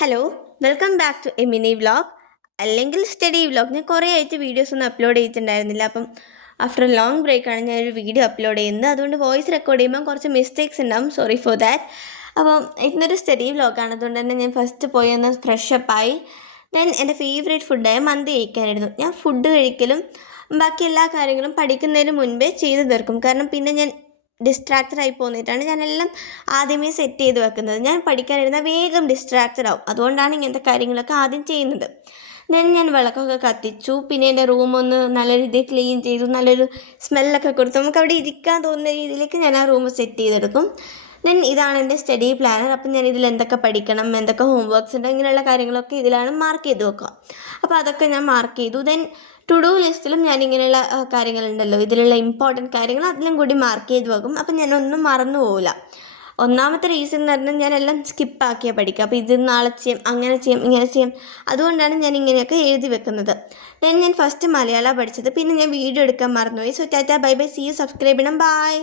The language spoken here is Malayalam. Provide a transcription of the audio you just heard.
Hello, welcome back to a mini vlog അല്ലെങ്കിൽ സ്റ്റഡി വ്ളോഗ്. ഞാൻ കുറേ ആയിട്ട് വീഡിയോസ് ഒന്നും അപ്ലോഡ് ചെയ്തിട്ടുണ്ടായിരുന്നില്ല. അപ്പം ആഫ്റ്റർ എ ലോങ് ബ്രേക്കാണ് ഞാനൊരു വീഡിയോ അപ്ലോഡ് ചെയ്യുന്നത്. അതുകൊണ്ട് വോയിസ് റെക്കോർഡ് ചെയ്യുമ്പോൾ കുറച്ച് മിസ്റ്റേക്സ് ഉണ്ടാവും. Sorry for that. അപ്പം ഇന്നൊരു സ്റ്റഡി വ്ളോഗാണ്. അതുകൊണ്ട് തന്നെ ഞാൻ ഫസ്റ്റ് പോയി ഒന്ന് ഫ്രഷപ്പായി ദെൻ എൻ്റെ ഫേവറേറ്റ് ഫുഡായ മന്തി കഴിക്കാനായിരുന്നു. ഞാൻ ഫുഡ് കഴിക്കലും ബാക്കി എല്ലാ കാര്യങ്ങളും പഠിക്കുന്നതിന് മുൻപേ ചെയ്തു തീർക്കും. കാരണം പിന്നെ ഞാൻ ഡിസ്ട്രാക്റ്റഡ് ആയി പോന്നിട്ടാണ് ഞാനെല്ലാം ആദ്യമേ സെറ്റ് ചെയ്ത് വെക്കുന്നത്. ഞാൻ പഠിക്കാനിരുന്നാൽ വേഗം ഡിസ്ട്രാക്റ്റഡ് ആവും. അതുകൊണ്ടാണ് ഇങ്ങനത്തെ കാര്യങ്ങളൊക്കെ ആദ്യം ചെയ്യുന്നത്. ഞാൻ വിളക്കൊക്കെ കത്തിച്ചു. പിന്നെ എൻ്റെ റൂമൊന്ന് നല്ല രീതിയിൽ ക്ലീൻ ചെയ്തു. നല്ലൊരു സ്മെല്ലൊക്കെ കൊടുത്തു. നമുക്ക് അവിടെ ഇരിക്കാൻ തോന്നുന്ന രീതിയിലേക്ക് ഞാൻ ആ റൂം സെറ്റ് ചെയ്തെടുക്കും. ഇതാണ് എൻ്റെ സ്റ്റഡി പ്ലാനർ. അപ്പം ഞാൻ ഇതിൽ എന്തൊക്കെ പഠിക്കണം, എന്തൊക്കെ ഹോം വർക്ക്സ് ഉണ്ട്, ഇങ്ങനെയുള്ള കാര്യങ്ങളൊക്കെ ഇതിലാണ് മാർക്ക് ചെയ്ത് വെക്കുക. അപ്പോൾ അതൊക്കെ ഞാൻ മാർക്ക് ചെയ്തു. ടു ഡു ലിസ്റ്റിലും ഞാനിങ്ങനെയുള്ള കാര്യങ്ങളുണ്ടല്ലോ, ഇതിലുള്ള ഇമ്പോർട്ടൻറ്റ് കാര്യങ്ങൾ അതിലും കൂടി മാർക്ക് ചെയ്ത് വെക്കും. അപ്പം ഞാനൊന്നും മറന്നു പോകില്ല. ഒന്നാമത്തെ റീസൺ എന്ന് പറഞ്ഞാൽ ഞാനെല്ലാം സ്കിപ്പാക്കിയാൽ പഠിക്കുക. അപ്പോൾ ഇത് നാളെ ചെയ്യാം, അങ്ങനെ ചെയ്യാം, ഇങ്ങനെ ചെയ്യാം. അതുകൊണ്ടാണ് ഞാൻ ഇങ്ങനെയൊക്കെ എഴുതി വെക്കുന്നത്. ഞാൻ ഫസ്റ്റ് മലയാളം പഠിച്ചത്. പിന്നെ ഞാൻ വീഡിയോ എടുക്കാൻ മറന്നുപോയി. സോ ടാറ്റ, bye bye, see you, subscribe ചെയ്യണം, ബൈ.